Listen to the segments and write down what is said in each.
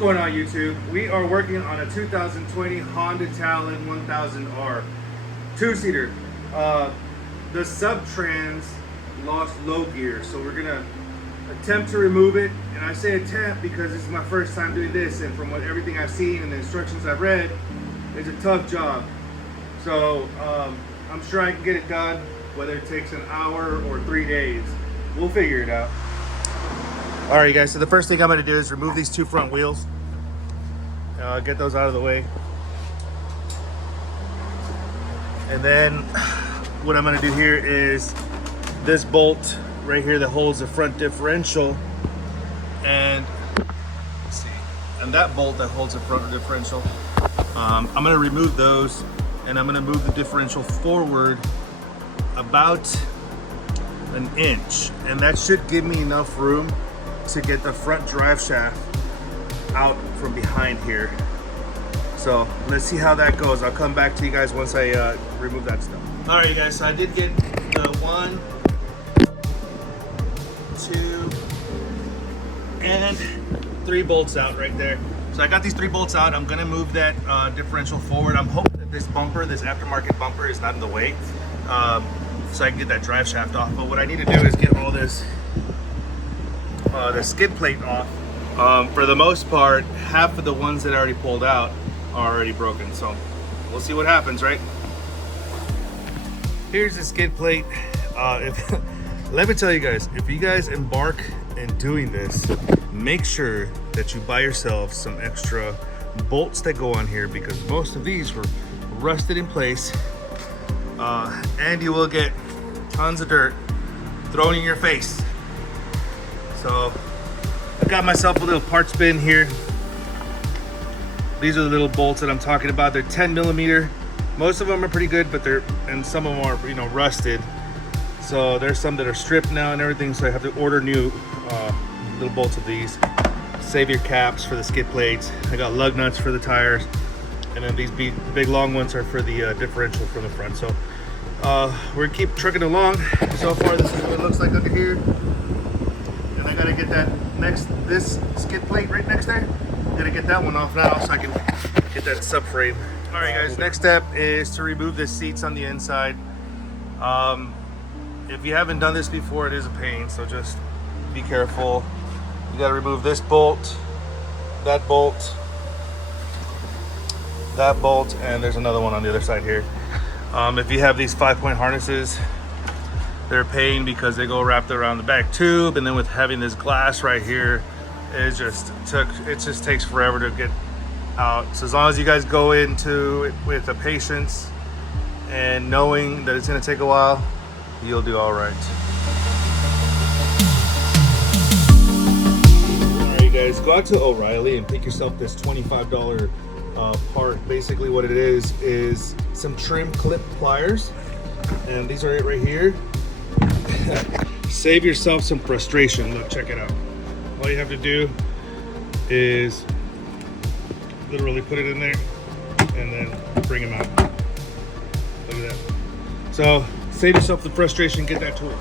going on, YouTube? We are working on a 2020 Honda Talon 1000R 2-seater. The Sub Trans lost low gear, so we're gonna attempt to remove it. And I say attempt because this is my first time doing this, and from everything I've seen and the instructions I've read, it's a tough job. So I'm sure I can get it done, whether it takes an hour or 3 days. We'll figure it out. All right, guys, so the first thing I'm gonna do is remove these two front wheels. Get those out of the way. And then what I'm gonna do here is this bolt right here that holds the front differential, and let's see, and that bolt that holds the front differential. I'm gonna remove those, and I'm gonna move the differential forward about an inch, and that should give me enough room to get the front drive shaft out from behind here. So let's see how that goes. I'll come back to you guys once I remove that stuff. All right, guys, so I did get the 1, 2, and 3 bolts out right there. So I got these 3 bolts out. I'm gonna move that differential forward. I'm hoping that this bumper, this aftermarket bumper, is not in the way, so I can get that drive shaft off. But what I need to do is get all this, the skid plate off. For the most part, half of the ones that I already pulled out are already broken. So we'll see what happens, right? Here's the skid plate. Let me tell you guys, if you guys embark in doing this, make sure that you buy yourself some extra bolts that go on here, because most of these were rusted in place, and you will get tons of dirt thrown in your face. So I got myself a little parts bin here. These are the little bolts that I'm talking about. They're 10 millimeter. Most of them are pretty good, but and some of them are, you know, rusted. So there's some that are stripped now and everything. So I have to order new little bolts of these. Save your caps for the skid plates. I got lug nuts for the tires, and then these big long ones are for the differential from the front. So we're gonna keep trucking along. So far, this is what it looks like under here. And I gotta get this skid plate right next there. Gotta get that one off now so I can get that subframe. All right, guys, next step is to remove the seats on the inside. If you haven't done this before, it is a pain, so just be careful. You gotta remove this bolt, that bolt, that bolt, and there's another one on the other side here. If you have these 5-point harnesses, they're a pain because they go wrapped around the back tube, and then with having this glass right here, it just takes forever to get out. So as long as you guys go into it with the patience and knowing that it's going to take a while, you'll do all right. All right, guys, go out to O'Reilly and pick yourself this $25 part. Basically what it is some trim clip pliers, and these are it right here. Save yourself some frustration. Look, check it out. All you have to do is literally put it in there and then bring them out. Look at that. So save yourself the frustration, get that tool.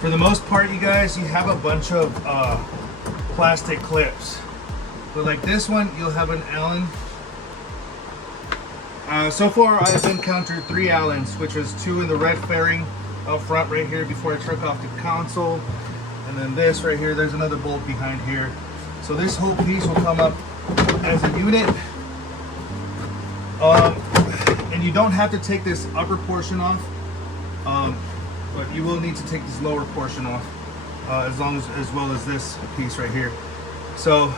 For the most part, you guys, you have a bunch of plastic clips. But like this one, you'll have an Allen. So far, I've encountered 3 Allens, which was 2 in the red fairing up front right here before I took off the console. And then this right here, there's another bolt behind here. So this whole piece will come up as a unit. And you don't have to take this upper portion off, but you will need to take this lower portion off, as well as this piece right here. So,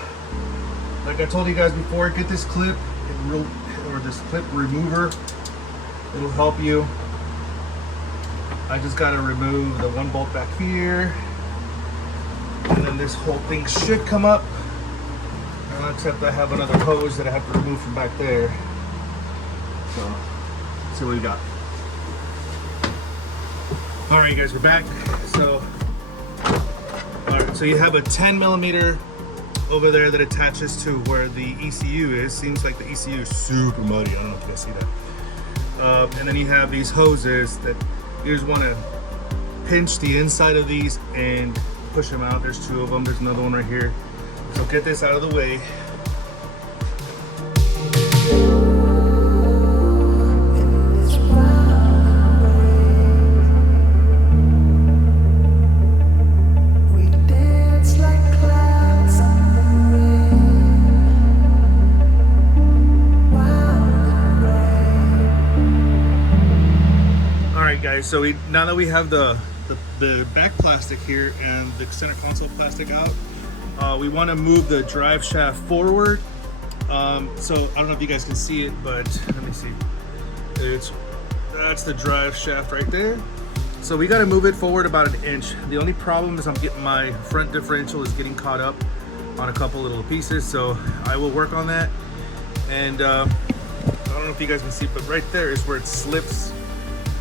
like I told you guys before, get this clip, or this clip remover. It'll help you. I just got to remove the 1 bolt back here, and then this whole thing should come up, except I have another hose that I have to remove from back there. So let's see what we got. All right, guys, we're back. So all right, so you have a 10 millimeter over there that attaches to where the ECU is. Seems like the ECU is super muddy. I don't know if you guys see And then you have these hoses that you just want to pinch the inside of these and push them out. There's two of them. There's another one right here. So get this out of the way. Guys, so now that we have the back plastic here and the center console plastic out, we want to move the drive shaft forward. So I don't know if you guys can see it, but let me see. That's the drive shaft right there. So we got to move it forward about 1 inch. The only problem is my front differential is getting caught up on a couple little pieces, so I will work on that. And I don't know if you guys can see, but right there is where it slips.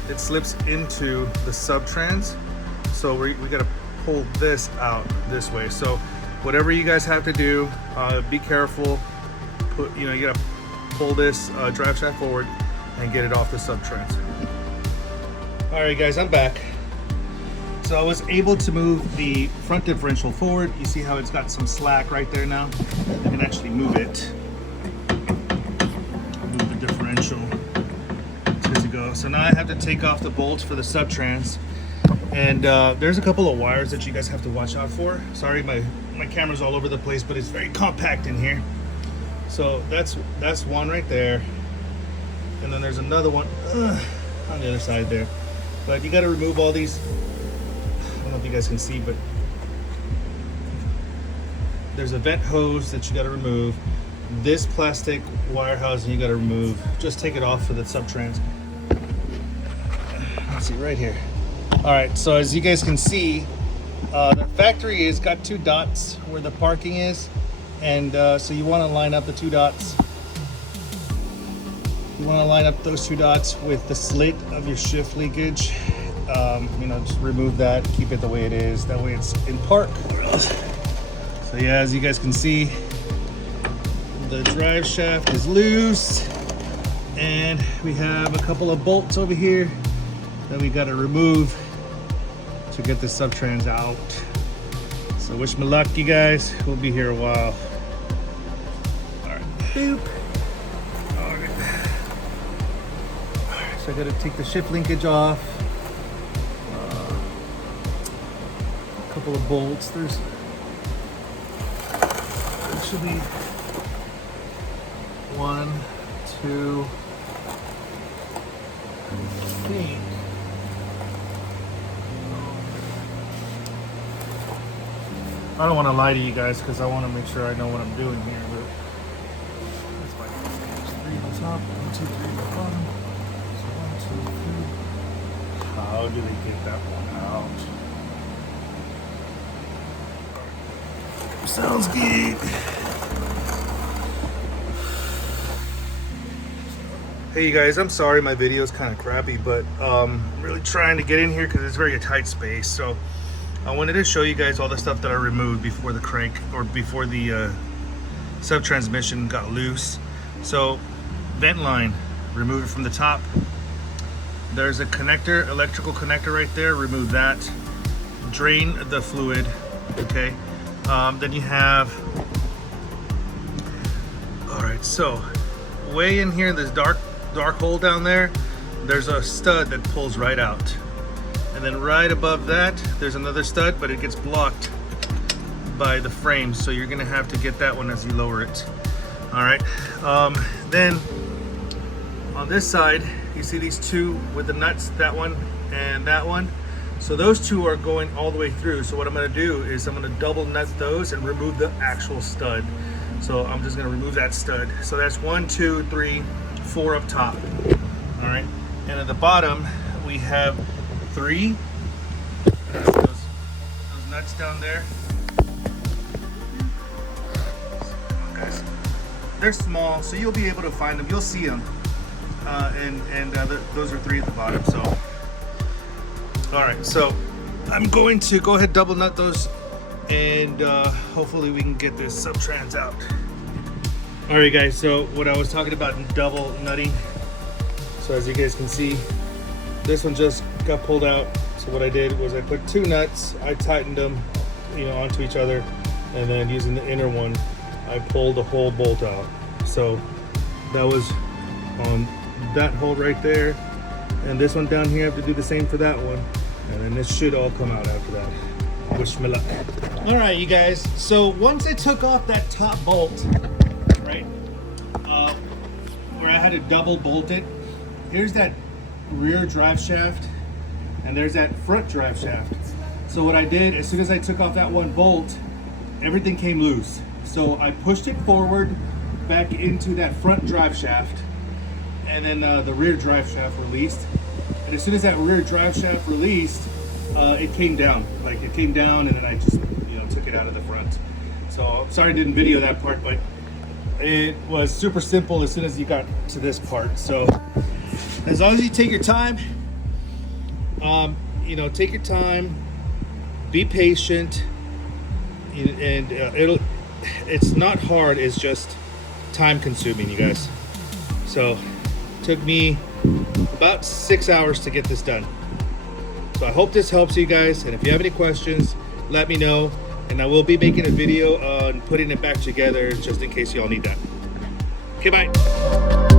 It slips into the Sub Trans, so we got to pull this out this way. So whatever you guys have to do, be careful. You got to pull this drive shaft forward and get it off the Sub Trans. All right, guys, I'm back. So I was able to move the front differential forward. You see how it's got some slack right there now? I can actually move it. Move the differential. Good to go. So now I have to take off the bolts for the Sub Trans, and there's a couple of wires that you guys have to watch out for. Sorry, my camera's all over the place, but it's very compact in here. So that's one right there, and then there's another one on the other side there. But you got to remove all these. I don't know if you guys can see, but there's a vent hose that you got to remove. This plastic wire housing you got to remove. Just take it off for the Sub Trans. Let's see right here. All right, so as you guys can see, the factory has got 2 dots where the parking is, and so you want to line up the 2 dots. You want to line up those 2 dots with the slit of your shift leakage. Just remove that, keep it the way it is. That way it's in park. So yeah, as you guys can see, the drive shaft is loose, and we have a couple of bolts over here that we got to remove to get the Sub Trans out. So wish me luck, you guys. We'll be here a while. All right, boop. All right, so I got to take the shift linkage off. A couple of bolts. There should be 1, 2, I think. I don't want to lie to you guys because I want to make sure I know what I'm doing here. But that's my 3 on top, 1, 2, 3 on the bottom. So 1, 2, 3. How do they get that one out? Sounds good. Hey you guys, I'm sorry my video is kind of crappy, but I'm really trying to get in here because it's very a tight space. So I wanted to show you guys all the stuff that I removed before the crank, or before the sub transmission got loose. So vent line, remove it from the top. There's a connector, electrical connector right there, remove that. Drain the fluid, okay? Then you have, all right, so way in here, this dark hole down there, there's a stud that pulls right out. And then right above that, there's another stud, but it gets blocked by the frame. So you're gonna have to get that one as you lower it. All right, then on this side, you see these 2 with the nuts, that one and that one. So those 2 are going all the way through. So what I'm gonna do is I'm gonna double nut those and remove the actual stud. So I'm just gonna remove that stud. So that's 1, 2, 3, 4 up top. All right, and at the bottom, we have 3. Those nuts down there. Guys, they're small, so you'll be able to find them. You'll see them. Those are 3 at the bottom. So, all right. So I'm going to go ahead, double nut those, and hopefully we can get this Sub Trans out. All right, guys. So what I was talking about in double nutting, So as you guys can see, this one just got pulled out. So what I did was I put 2 nuts, I tightened them, you know, onto each other, and then using the inner one, I pulled the whole bolt out. So that was on that hole right there, and this one down here I have to do the same for that one, and then this should all come out after that. Wish me luck. All right, you guys. So once I took off that top bolt, right, where I had to double bolt it, here's that rear drive shaft, and there's that front drive shaft. So what I did, as soon as I took off that one bolt, everything came loose. So I pushed it forward back into that front drive shaft, and then the rear drive shaft released. And as soon as that rear drive shaft released, it came down. Like it came down, and then I just, you know, took it out of the front. So sorry I didn't video that part, but it was super simple as soon as you got to this part. So as long as you take your time, you know, take your time, be patient, and it's not hard, it's just time consuming, you guys. So it took me about 6 hours to get this done. So I hope this helps you guys, and if you have any questions, let me know, and I will be making a video on putting it back together just in case y'all need that. Okay, bye.